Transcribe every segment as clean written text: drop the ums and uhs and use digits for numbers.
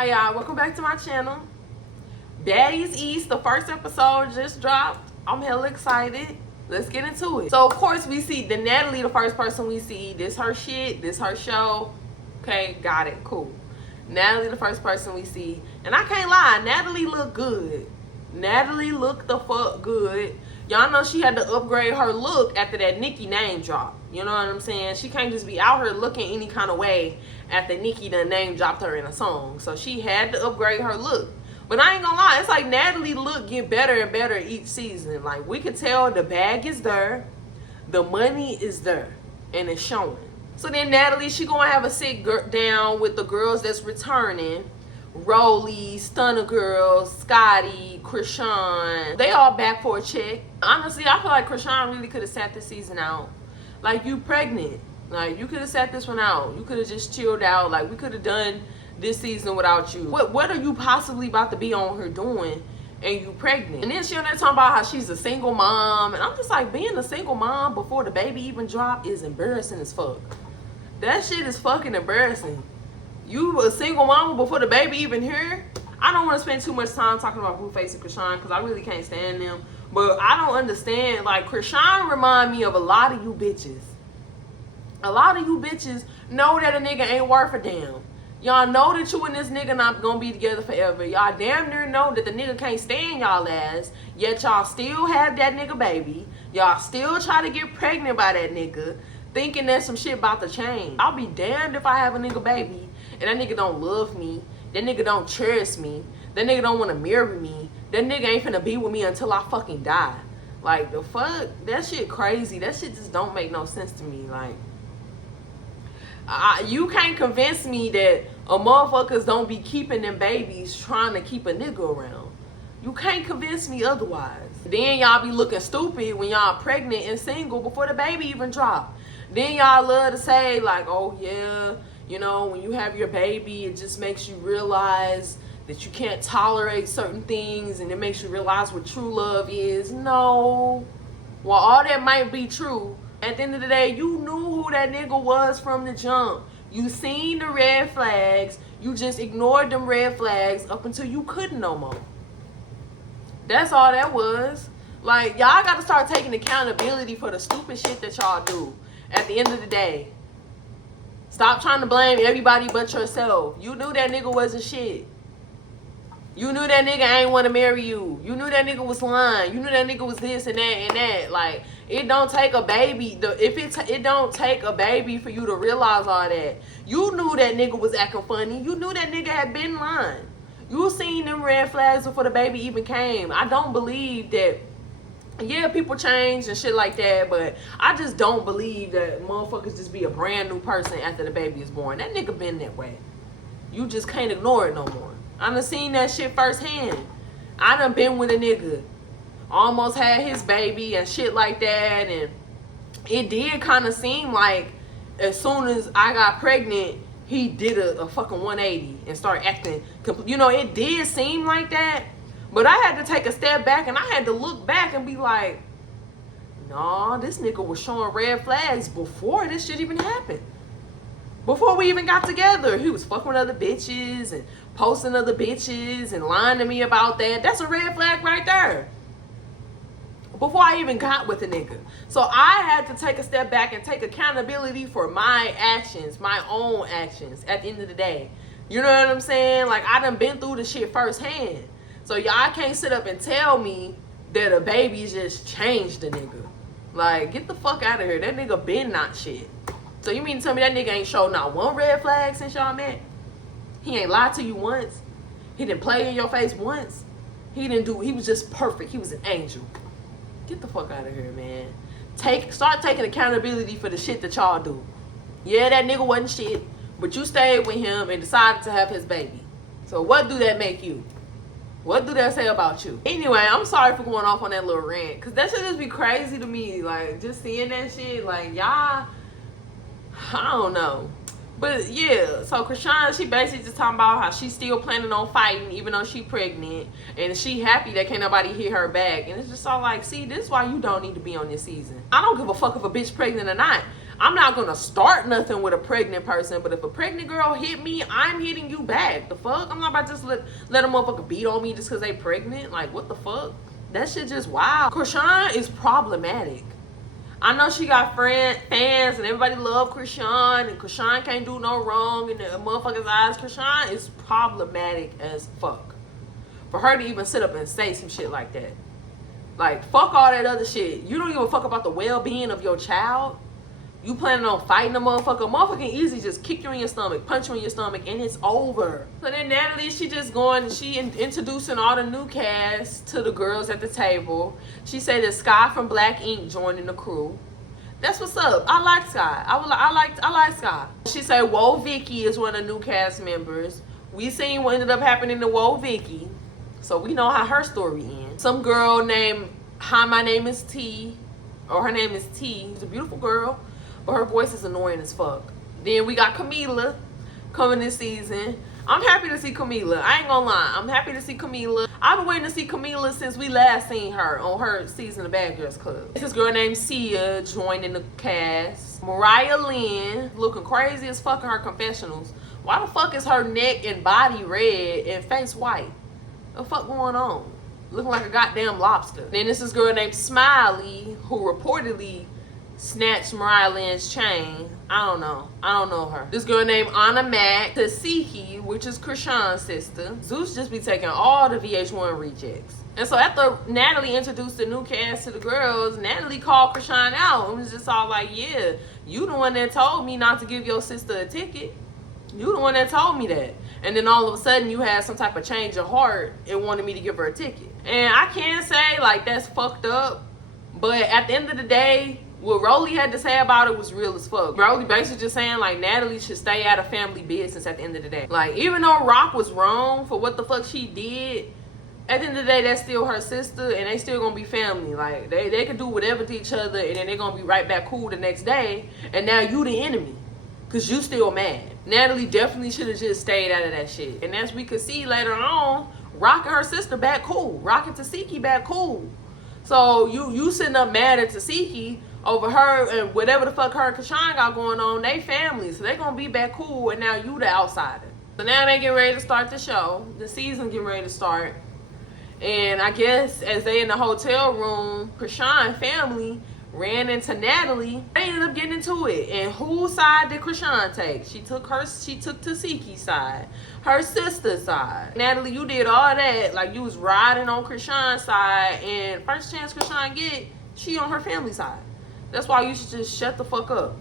Hi y'all, welcome back to my channel. Baddies East, the first episode just dropped. I'm hella excited. Let's get into it. So of course we see the Natalie, the first person we see. This her shit, this her show. Okay, got it, cool. Natalie, the first person we see. And I can't lie, Natalie looked good. Natalie looked the fuck good. Y'all know she had to upgrade her look after that Nicki name drop. You know what I'm saying? She can't just be out here looking any kind of way after Nicki done name dropped her in a song. So she had to upgrade her look. But I ain't gonna lie, it's like Natalie look get better and better each season. Like we could tell the bag is there, the money is there, and it's showing. So then Natalie, she gonna have a sit down with the girls that's returning. Rolly, Stunner Girls, Scotty, Chrisean. They all back for a check. Honestly, I feel like Chrisean really could have sat this season out. Like, you pregnant. Like, you could have sat this one out. You could have just chilled out. Like, we could have done this season without you. What are you possibly about to be on her doing and you pregnant? And then she on there talking about how she's a single mom. And I'm just like, being a single mom before the baby even dropped is embarrassing as fuck. That shit is fucking embarrassing. You a single mama before the baby even here? I don't want to spend too much time talking about Blueface and Chrisean because I really can't stand them. But I don't understand. Like, Chrisean remind me of a lot of you bitches. A lot of you bitches know that a nigga ain't worth a damn. Y'all know that you and this nigga not gonna be together forever. Y'all damn near know that the nigga can't stand y'all ass. Yet y'all still have that nigga baby. Y'all still try to get pregnant by that nigga. Thinking that some shit about to change. I'll be damned if I have a nigga baby and that nigga don't love me, that nigga don't cherish me, that nigga don't want to marry me, that nigga ain't finna be with me until I fucking die. Like, the fuck? That shit crazy. That shit just don't make no sense to me. Like, you can't convince me that a motherfuckers don't be keeping them babies trying to keep a nigga around. You can't convince me otherwise. Then y'all be looking stupid when y'all pregnant and single before the baby even drop. Then y'all love to say like, oh yeah, you know, when you have your baby, it just makes you realize that you can't tolerate certain things and it makes you realize what true love is. No. While all that might be true, at the end of the day, you knew who that nigga was from the jump. You seen the red flags. You just ignored them red flags up until you couldn't no more. That's all that was. Like, y'all got to start taking accountability for the stupid shit that y'all do at the end of the day. Stop trying to blame everybody but yourself. You knew that nigga wasn't shit. You knew that nigga ain't want to marry you. You knew that nigga was lying. You knew that nigga was this and that and that. Like, it don't take a baby. It don't take a baby for you to realize all that. You knew that nigga was acting funny. You knew that nigga had been lying. You seen them red flags before the baby even came. I don't believe that. Yeah, people change and shit like that, but I just don't believe that motherfuckers just be a brand new person after the baby is born. That nigga been that way. You just can't ignore it no more. I done seen that shit firsthand. I done been with a nigga. Almost had his baby and shit like that, and it did kind of seem like as soon as I got pregnant, he did a fucking 180 and started acting, you know, it did seem like that. But I had to take a step back and I had to look back and be like, nah, this nigga was showing red flags before this shit even happened. Before we even got together, he was fucking with other bitches and posting other bitches and lying to me about that. That's a red flag right there. Before I even got with a nigga. So I had to take a step back and take accountability for my actions, my own actions at the end of the day. You know what I'm saying? Like, I done been through the shit firsthand. So y'all can't sit up and tell me that a baby just changed the nigga. Like, get the fuck out of here. That nigga been not shit. So you mean to tell me that nigga ain't showed not one red flag since y'all met? He ain't lied to you once. He didn't play in your face once. He was just perfect. He was an angel. Get the fuck out of here, man. Start taking accountability for the shit that y'all do. Yeah, that nigga wasn't shit, but you stayed with him and decided to have his baby. So what do that make you? What do that say about you? Anyway, I'm sorry for going off on that little rant, because that should just be crazy to me. Like, just seeing that shit, like, y'all, I don't know. But yeah, so Chrisean, she basically just talking about how she's still planning on fighting even though she pregnant, and she happy that can't nobody hit her back. And it's just all like, see, this is why you don't need to be on this season. I don't give a fuck if a bitch pregnant or not. I'm not gonna start nothing with a pregnant person, but if a pregnant girl hit me, I'm hitting you back. The fuck? I'm not about to just let a motherfucker beat on me just because they pregnant. Like, what the fuck? That shit just wild. Chrisean is problematic. I know she got fans, and everybody love Chrisean, and Chrisean can't do no wrong in the motherfucker's eyes. Chrisean is problematic as fuck. For her to even sit up and say some shit like that. Like, fuck all that other shit. You don't give a fuck about the well-being of your child. You planning on fighting a motherfucker. Motherfucker can easily just kick you in your stomach, punch you in your stomach, and it's over. So then Natalie, she just going and she introducing all the new cast to the girls at the table. She said that Sky from Black Ink joining the crew. That's what's up. I like Sky. I like Sky. She said Whoa Vicky is one of the new cast members. We seen what ended up happening to Whoa Vicky, so we know how her story ends. Some girl named Hi, my name is T, or her name is T. She's a beautiful girl, but her voice is annoying as fuck. Then we got Camila coming this season. I'm happy to see Camila. I ain't gonna lie. I'm happy to see Camila. I've been waiting to see Camila since we last seen her on her season of Bad Girls Club. This girl named Sia joining the cast. Mariah Lynn looking crazy as fuck in her confessionals. Why the fuck is her neck and body red and face white? What the fuck going on? Looking like a goddamn lobster. Then this is girl named Smiley who reportedly snatched Mariah Lynn's chain. I don't know her. This girl named Anna Mac, Tasiki, which is Chrisean's sister. Zeus just be taking all the VH1 rejects. And so after Natalie introduced the new cast to the girls, Natalie called Chrisean out and was just all like, yeah, you the one that told me not to give your sister a ticket. You the one that told me that. And then all of a sudden you had some type of change of heart and wanted me to give her a ticket. And I can't say like that's fucked up, but at the end of the day, what Rolly had to say about it was real as fuck. Rolly basically just saying like Natalie should stay out of family business at the end of the day. Like, even though Rock was wrong for what the fuck she did, at the end of the day, that's still her sister and they still gonna be family. Like, they can do whatever to each other and then they're gonna be right back cool the next day. And now you the enemy because you still mad. Natalie definitely should have just stayed out of that shit. And as we could see later on, Rock and her sister back cool. Rock and Tasiki back cool. So you sitting up mad at Tasiki over her and whatever the fuck her and Chrisean got going on, they family, so they gonna be back cool, and now you the outsider. So now they get ready to start the show. The season getting ready to start. And I guess as they in the hotel room, Chrisean family ran into Natalie. They ended up getting into it. And whose side did Chrisean take? She took Tasiki's side. Her sister's side. Natalie, you did all that. Like, you was riding on Chrisean's side, and first chance Chrisean get, she on her family side. That's why you should just shut the fuck up.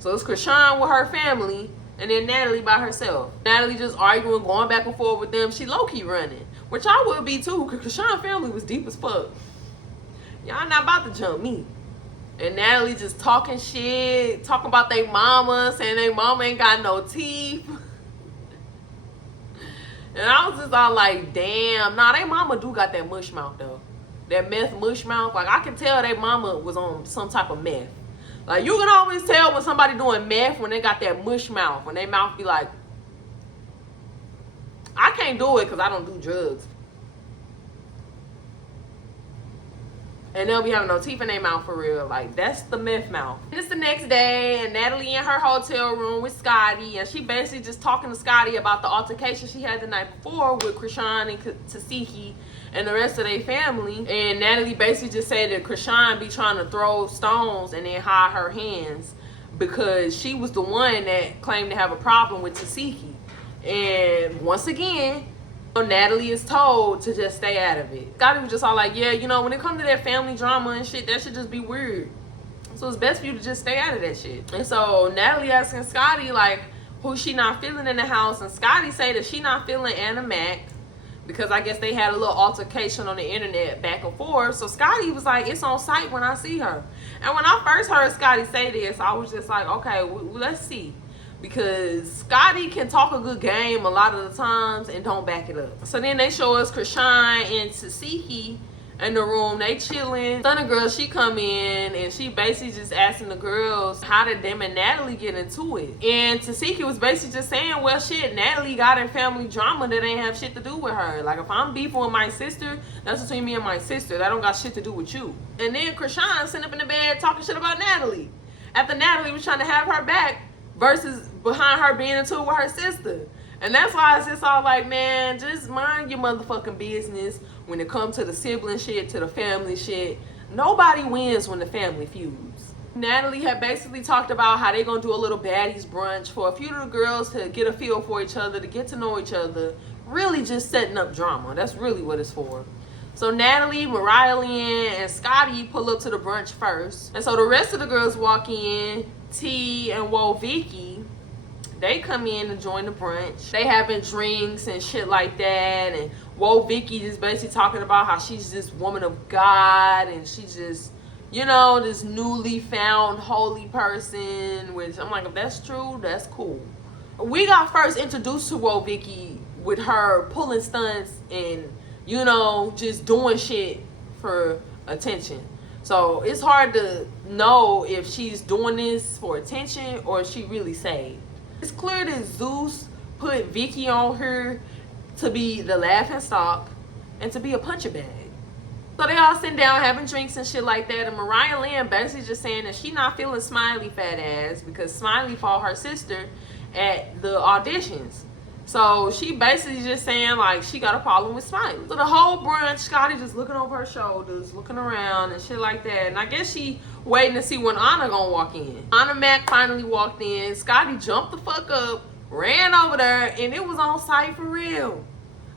So it's Chrisean with her family, and then Natalie by herself. Natalie just arguing, going back and forth with them. She low-key running, which I would be too, because Chrisean family was deep as fuck. Y'all not about to jump me. And Natalie just talking shit, talking about they mama, saying they mama ain't got no teeth. And I was just all like, damn. Nah, they mama do got that mush mouth though. That meth mush mouth. Like, I can tell they mama was on some type of meth. Like, you can always tell when somebody doing meth when they got that mush mouth. When they mouth be like, I can't do it because I don't do drugs. And they'll be having no teeth in their mouth for real. Like, that's the meth mouth. And it's the next day, and Natalie in her hotel room with Scotty, and she basically just talking to Scotty about the altercation she had the night before with Chrisean and Tasiki and the rest of their family. And Natalie basically just said that Chrisean be trying to throw stones and then hide her hands because she was the one that claimed to have a problem with Tasiki. And once again, Natalie is told to just stay out of it. Scotty was just all like, yeah, you know, when it comes to that family drama and shit, that should just be weird. So it's best for you to just stay out of that shit. And so Natalie asking Scotty, like, who she not feeling in the house. And Scotty say that she not feeling Anna Mac because I guess they had a little altercation on the internet back and forth. So Scotty was like, it's on site when I see her. And when I first heard Scotty say this, I was just like, okay, let's see. Because Scotty can talk a good game a lot of the times and don't back it up. So then they show us Chrisean and Tasiki in the room. They chilling. Stunner girl, she come in and she basically just asking the girls how did them and Natalie get into it. And Tasiki was basically just saying, well shit, Natalie got in family drama that ain't have shit to do with her. Like, if I'm beefing with my sister, that's between me and my sister. That don't got shit to do with you. And then Chrisean sitting up in the bed talking shit about Natalie. after Natalie was trying to have her back versus behind her being into it with her sister. And that's why it's just all like, man, just mind your motherfucking business when it comes to the sibling shit, to the family shit. Nobody wins when the family feuds. Natalie had basically talked about how they gonna do a little baddies brunch for a few of the girls to get a feel for each other, to get to know each other. Really just setting up drama. That's really what it's for. So Natalie, Mariah Lynn, and Scotty pull up to the brunch first. And so the rest of the girls walk in. T and Whoa Vicky, they come in and join the brunch. They having drinks and shit like that. And Whoa Vicky just basically talking about how she's this woman of God. And she's just, you know, this newly found holy person. Which I'm like, if that's true, that's cool. We got first introduced to Whoa Vicky with her pulling stunts and, you know, just doing shit for attention. So it's hard to know if she's doing this for attention or if she really saved. It's clear that Zeus put Vicky on her to be the laughing stock and to be a punching bag. So they all sitting down having drinks and shit like that. And Mariah Lynn basically just saying that she not feeling Smiley fat ass because Smiley fought her sister at the auditions. So she basically just saying like she got a problem with Smiley. So the whole brunch, Scotty just looking over her shoulders, looking around and shit like that. And I guess she waiting to see when Anna gonna walk in. Anna Mac finally walked in. Scotty jumped the fuck up, ran over there, and it was on sight for real.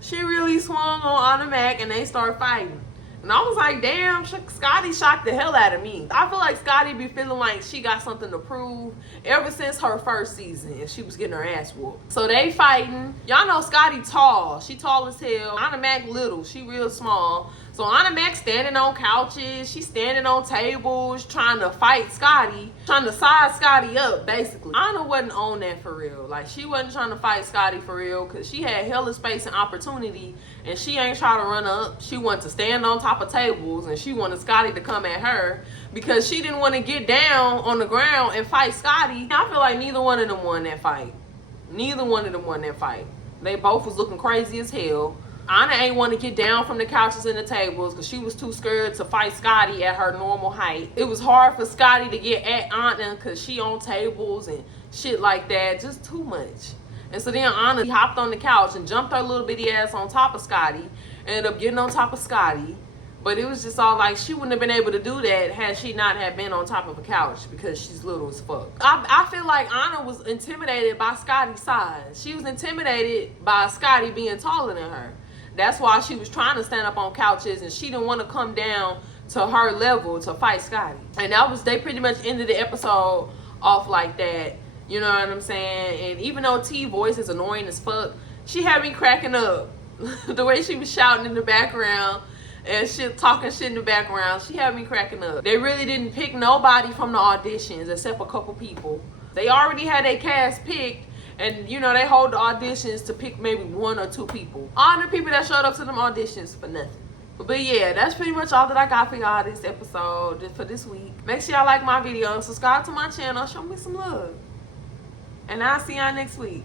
She really swung on Anna Mac and they started fighting. And I was like, damn, Scotty shocked the hell out of me. I feel like Scotty be feeling like she got something to prove ever since her first season and she was getting her ass whooped. So they fighting. Y'all know Scotty tall. She tall as hell. Anna Mac little. She real small. So Anna Mac standing on couches. She standing on tables trying to fight Scotty. Trying to size Scotty up, basically. Anna wasn't on that for real. Like, she wasn't trying to fight Scotty for real because she had hella space and opportunity and she ain't trying to run up. She wanted to stand on top of tables and she wanted Scotty to come at her because she didn't want to get down on the ground and fight Scotty. I feel like neither one of them won that fight. Neither one of them won that fight. They both was looking crazy as hell. Anna ain't want to get down from the couches and the tables because she was too scared to fight Scotty at her normal height. It was hard for Scotty to get at Anna because she on tables and shit like that. Just too much. And so then Anna hopped on the couch and jumped her little bitty ass on top of Scotty. Ended up getting on top of Scotty. But it was just all like she wouldn't have been able to do that had she not have been on top of a couch because she's little as fuck. I feel like Anna was intimidated by Scotty's size. She was intimidated by Scotty being taller than her. That's why she was trying to stand up on couches and she didn't want to come down to her level to fight Scotty. And they pretty much ended the episode off like that. You know what I'm saying? And even though T's voice is annoying as fuck, she had me cracking up. The way she was shouting in the background and shit, talking shit in the background, she had me cracking up. They really didn't pick nobody from the auditions except a couple people. They already had their cast picked. And, you know, they hold the auditions to pick maybe 1 or 2 people. All the people that showed up to them auditions for nothing. But yeah, that's pretty much all that I got for y'all this episode, for this week. Make sure y'all like my video and subscribe to my channel. Show me some love. And I'll see y'all next week.